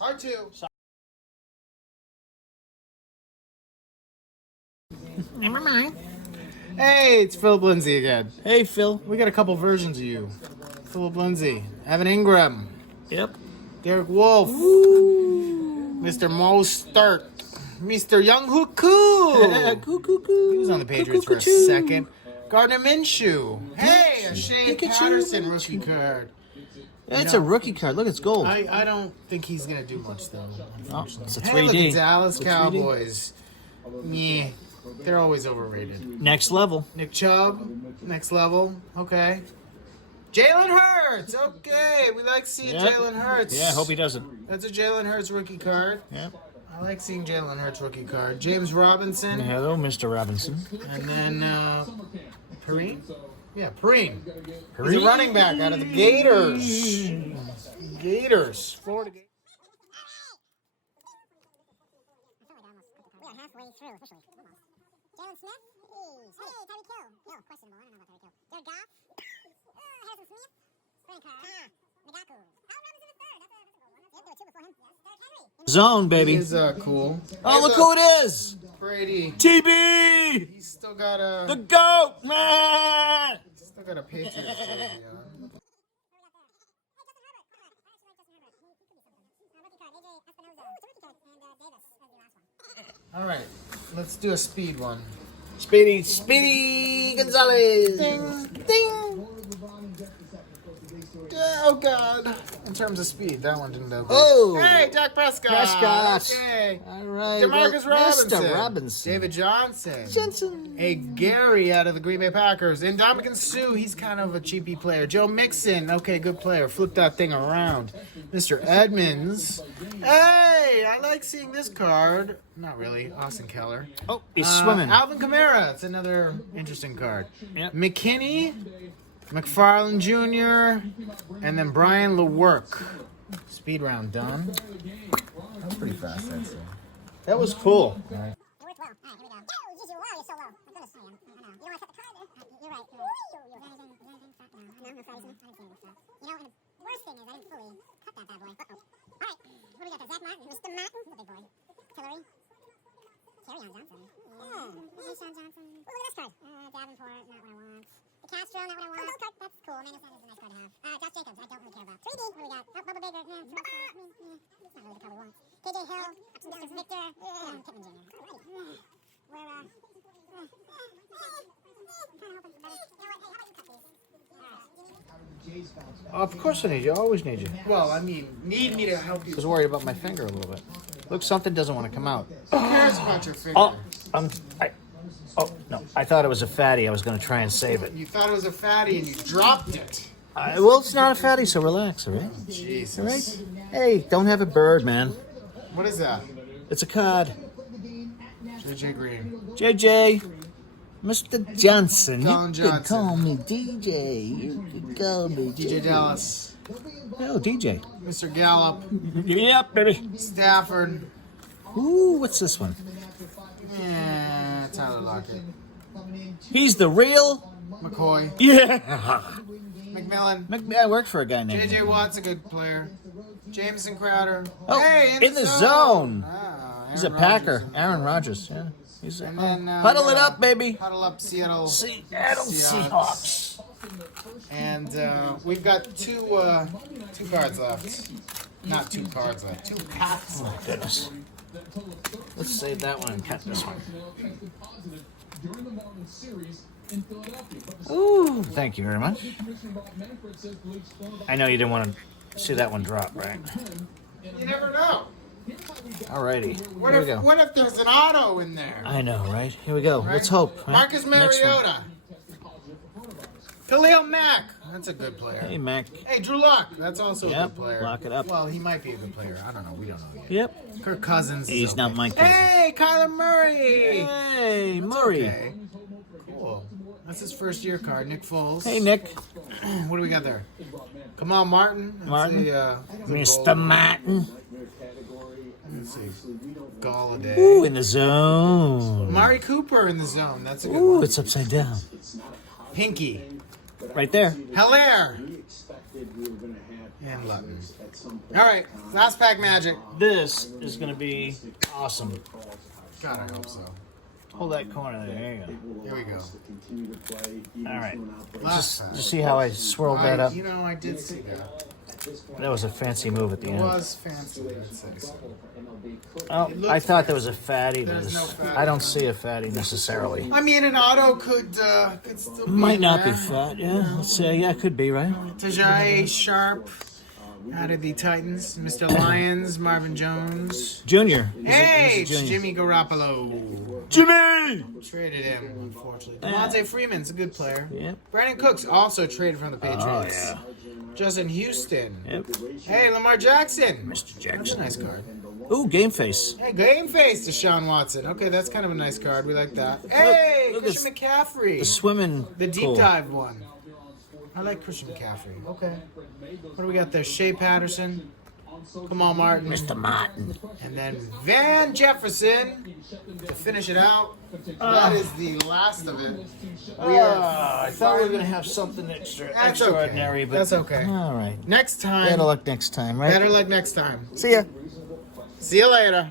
Part2. Never mind. Hey, it's Philip Lindsay again. Hey, Phil. We got a couple versions of you. Philip Lindsay, Evan Ingram, Yep. Derek Wolf, Mr. Mostert, Mr. Young Huku. Coo. He was on the Patriots for a second. Gardner Minshew. Hey, a Shea Patterson rookie card. Yeah, it's a rookie card. Look, it's gold. I don't think he's going to do much, though. Oh, it's a 3D. Hey, look at Dallas It's a 3D. Cowboys. Yeah, they're always overrated. Next level. Nick Chubb, next level. Okay. Jalen Hurts. Okay, we like seeing Jalen Hurts. Yeah, I hope he doesn't. That's a Jalen Hurts rookie card. Yep. I like seeing Jalen Hurts rookie card. James Robinson. Hello, Mr. Robinson. And then Perrine? Yeah, Perrine. He's a running back out of the Gators. Gators. Florida Gators. We are halfway through, officially. Almost. Jalen Smith? Hey, Tyreek Hill. No, questionable. I don't know about Tyreek Hill. Jared Goff? Harrison Smith? Frank Carr? Nagaku. Al Robinson III. That's a good one. Yep, there were two before him. Yes. Derrick Henry. Zone, baby. He is cool. Oh, look who it is. Brady. TB. He's still got a... The GOAT, man. He's still got a Patriots jersey on. All right, let's do a speed one. Speedy Gonzalez. Ding, ding. Oh, God. In terms of speed, that one didn't go good. Oh. Hey, Dak Prescott. Okay. All right. DeMarcus Robinson. Mr. Robinson. David Johnson. Johnson. Hey, Gary out of the Green Bay Packers. And Ndamukong Suh, he's kind of a cheapy player. Joe Mixon, okay, good player. Flip that thing around. Mr. Edmonds. Hey, I like seeing this card. Not really. Austin Keller. Oh, he's swimming. Alvin Kamara. It's another interesting card. Yep. McKinney, McFarland Jr., and then Brian Lewerke. Speed round done. That's pretty fast, I'd say. That was cool. It worked well. All right, here we go. Yo, geez, wow, you're so low. My goodness, I know. You don't want to cut the card there? You're right. Is there anything? No, no frozen. I didn't see any stuff. You know, and the worst thing is I didn't fully cut that bad boy. Uh-oh. All right, what do we got there? Zach Martin, Mr. Martin, the big boy. Tillery. Carry on Johnson. Yeah. Hey, Sean Johnson. Oh, look at this card. Davenport, not what I want. The Castro, not what I want. Oh, card. That's cool. Emmanuel Sanders is a nice card to have. Josh Jacobs, I don't really care about. 3D, what do we got? Oh, Bubba Baker. It's not really the card we want. KJ Hill, Mr. Victor, Pittman Jr. Alrighty. We're, kind of hoping for better. You know what? Hey, how about you cut these? Of course I need you. I always need you. Well, I mean, need me to help you. I was worried about my finger a little bit. Look, something doesn't want to come out. Who cares about your finger? Oh, no. I thought it was a fatty. I was going to try and save it. You thought it was a fatty and you dropped it. Well, it's not a fatty, so relax, all right? Jesus. All right? Hey, don't have a bird, man. What is that? It's a cod. JJ Green. JJ. Mr. Johnson. Colin You can Johnson. call me DJ. You can call me DJ Dallas. Oh, DJ. Mr. Gallup. Yep, baby. Stafford. Ooh, what's this one? Yeah, Tyler Lockett. He's the real... McCoy. Yeah. McMillan. I worked for a guy named... JJ Watt's a good player. Jameson Crowder. Oh, hey, in the zone. Ah, He's a Aaron Packer. Rodgers. Aaron Rodgers, yeah. He's a, And then, huddle it up, baby. Huddle up, Seattle. Seattle Seahawks. And we've got two cards left. Not two cards left. Two packs left. Goodness. Let's save that one and cut this one. Ooh, thank you very much. I know you didn't want to see that one drop, right? You never know. Alrighty. What Here we if go. what if there's an auto in there? I know, right? Here we go. Right? Let's hope. Right? Marcus Next one. Mariota. Khalil Mack. That's a good player. Hey, Mac. Hey, Drew Lock. That's also a Yep, good player. lock it up. Well, he might be a good player. I don't know. We don't know yet. Yep. Kirk Cousins. He's is not okay. my cousin. Hey, Kyler Murray. Hey, Murray. Okay. Cool. That's his first year card. Nick Foles. Hey, Nick. What do we got there? Kamal Martin. That's Martin. Mr. Mr. Martin. Let's see. Galladay. Ooh, in the zone. Mari Cooper in the zone. That's a good Ooh, one. it's upside down. Hinky. Right there. Hilaire. Yeah, and Lutton. All right, last pack magic. This is going to be awesome. God, I hope so. Hold that corner there. There you go. Here we go. All right. Last pack. Just see how I swirled that up? You know, I did see that. That was a fancy move at the It end. was fancy. I'd say so. Oh, I thought there was a fatty. There's no fatty. I don't see a fatty necessarily. I mean, an auto could still be Might in not be there. fat. Yeah, let's say yeah, it could be right. Tajay Sharp added the Titans. Mr. Lyons, Marvin Jones. Junior. Hey, This it's is Jimmy Garoppolo. Jimmy. Traded him, unfortunately. Devontae Freeman's a good player. Yep. Brandon Cooks also traded from the Oh Patriots. yeah. Justin Houston. Yep. Hey, Lamar Jackson. Mr. That's a Jackson. nice card. Ooh, game face. Hey, game face to Deshaun Watson. Okay, that's kind of a nice card. We like that. Hey, look Christian McCaffrey. The swimming. The deep pool. dive one. I like Christian McCaffrey. Okay. What do we got there? Shea Patterson. Come on, Martin. Mr. Martin. And then Van Jefferson to finish it out. That is the last of it. I thought we were going to have something extraordinary, but That's okay. All right. Next time. Better luck next time, right? Better luck next time. See ya. See you later.